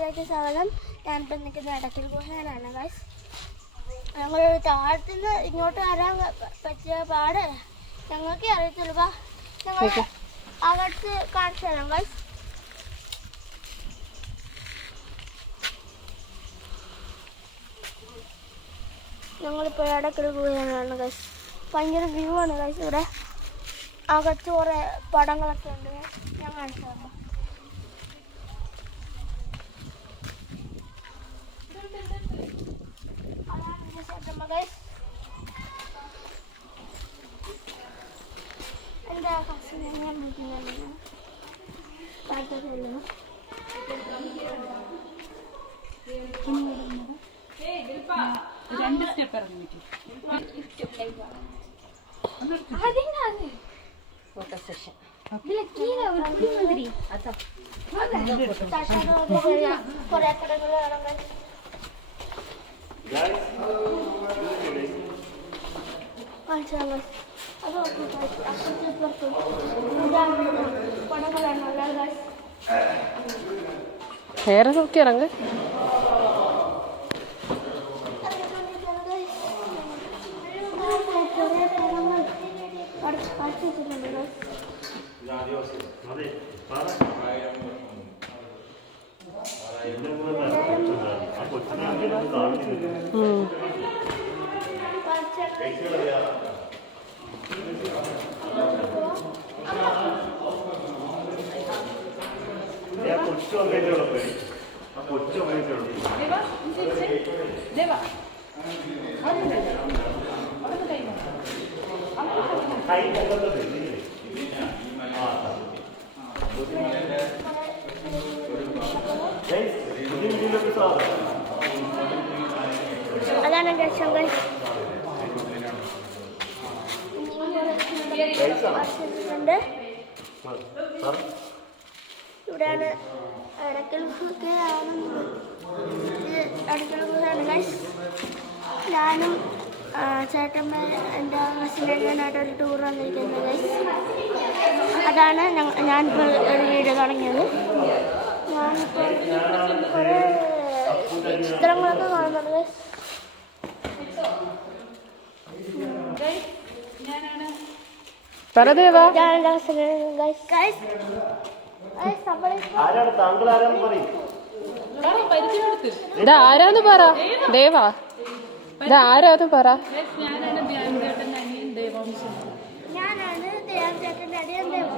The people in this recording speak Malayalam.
വീഡിയോയിലേക്ക് സ്വാഗതം. ഞാനിപ്പോൾ നിൽക്കുന്ന ഇടയ്ക്കൽ ഗുഹയിലാണ് ഗൈസ്. ഞങ്ങൾ താഴത്തു നിന്ന് ഇങ്ങോട്ട് വരാൻ പറ്റിയ പാട് ഞങ്ങൾക്ക് അറിയത്തില്ല. ഞങ്ങൾ അകത്ത് കാണിച്ചു തരാം ഗൈസ്. ഞങ്ങളിപ്പോൾ ഇടയ്ക്കൽ ഗുഹയിലാണ് ഗൈസ്. ഭയങ്കര വ്യൂ ആണ് ഗൈസ്. ഇവിടെ അകത്ത് കുറേ പടങ്ങളൊക്കെ ഉണ്ട്. ഞാൻ കാണിച്ചു തരാം. എൻ്റെ കസിനെ ഞാൻ വിളിക്കുന്നുണ്ട്. താല്പര്യമില്ല രണ്ട് സ്റ്റെപ്പ് ഇറങ്ങി ഫോട്ടോ സെഷൻ കുറേ കടകൾ ഇറങ്ങാൻ വേറെ നോക്കി ഇറങ്ങ്. അതാണ് ലക്ഷ്യം ഗൈസ്. ഇവിടെയാണ് ഇടയ്ക്കൽ ഗുഹയാണ്. ഇടയ്ക്കൽ ഗുഹയാണ് ഗൈസ്. ഞാനും ചേട്ടന്മാർ എൻ്റെ കസിനായിട്ടൊരു ടൂർ വന്നിരിക്കുന്നത് ഗൈസ്. അതാണ് ഞാനിപ്പോൾ ഒരു വീഡിയോ തുടങ്ങിയത്. ഞാനിപ്പോൾ കുറേ ചിത്രങ്ങളൊക്കെ കാണുന്നുണ്ട് ഗൈസ്. പറദേവാ ആരാന്ന് പറ. ദേവാ ആരാന്ന് പറ. ഞാനാണ് ദേവചേട്ടൻ്റെ അടിയൻ ദേവ.